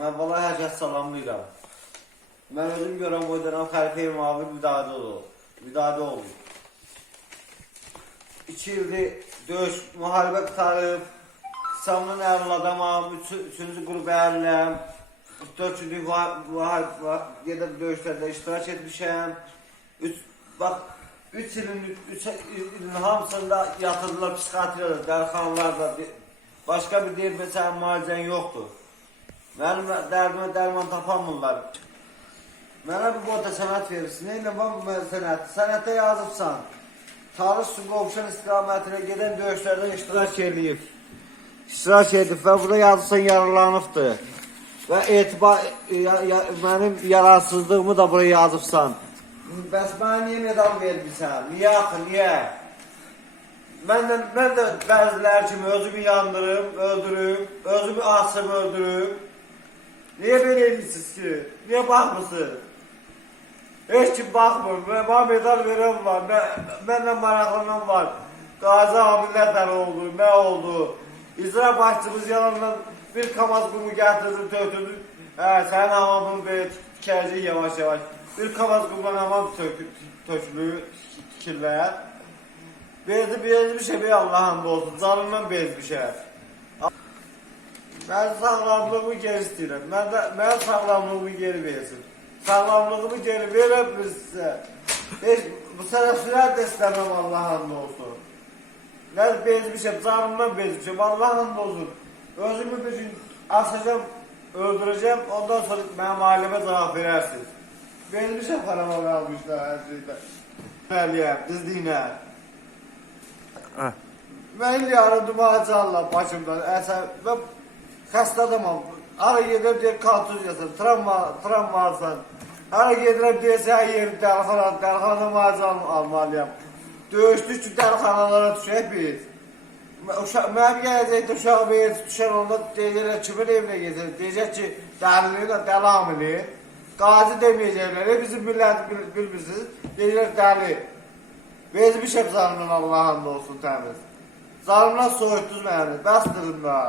vallahi hər kəs salamlayıram. Mən özüm görəm o dönəm Xəlifə Mavir müdadə oldu. Müdadə oldu. 2 ildir döyüş, müharibə qutarıb, İslamdan əyril adamam, 3-cü qrup əyriləm. 44 günlük müharibə gedən döyüşlərdə iştirak etmişəm. 3 bax 3 ilin 3 ilin hamısında yatırdılar psixiatriyada, dərxanalarda. Başqa bir deyir məsələn müalicən yoxdur. Mənim dərdimə dərman tapamırlar. Mənə bir boyda sənət verirsin. Neyle var bu sənət? Sənətdə yazıbsan. Tarih su qovşan istiqamətinə gedən döyüşlərdə iştirak edib. İştirak edib və burada yazısan yaralanıbdır. Və etibar ya, ya, mənim yararsızlığımı da buraya yazıbsan. Bəs mənə niyə medal vermirsən? Niyə axı, niyə? Mən də, mən də bəziləri kimi özümü yandırım, öldürüm, özümü asım, öldürüm. Niyə belə edirsiniz ki? Niyə baxmırsınız? Heç kim baxmır. Mən bana medal verən var. Mən, mənlə maraqlanan var. Qazi amillər də oldu, nə oldu? İcra başçımız yalandan bir kamaz qumu gətirdi, töküldü. Hə, sənin hamamını belə tikəcək yavaş yavaş. Bir kamaz qumdan hamam tökülür, tikirlər. Bezdi, bezmişə bir Allah'ın olsun. Canımdan bezmişə. Mən sağlamlığımı geri istəyirəm. Mən də mən sağlamlığımı geri versin. Sağlamlığımı geri verəm sizə. Heç bu sərəflər də istəməm Allah'ın olsun. Nə bezmişəm, canımdan bezmişəm. Allah'ın olsun. Özümü bir gün asacağım, öldürəcəm. Ondan sonra mənim ailəmə cavab verərsiniz. Bezmişəm parama qalmışlar hər şeydə. Məliyəm, dizdiyinə. Mən yardım açarlar başımdan. Əsəb və Ara gedirəm deyir kontuziyasın, travma, travma alsan. Ara gedirəm deyirsən yeri dəlxana, dəlxana macam almalıyam. Döyüşdük ki dəlxanalara düşək biz. Mənim gələcəkdə uşaq bir düşər onda deyirlər kimin evinə gedir. Deyəcək ki dəlilini də dəli amili. Qazi deməyəcəklər. Bizim millət bil, bilmirsiniz. Deyirlər dəli. Bezmişəm zarından Allah'ın olsun təmiz. Zarımdan soyutdunuz məni. Bəsdirin də.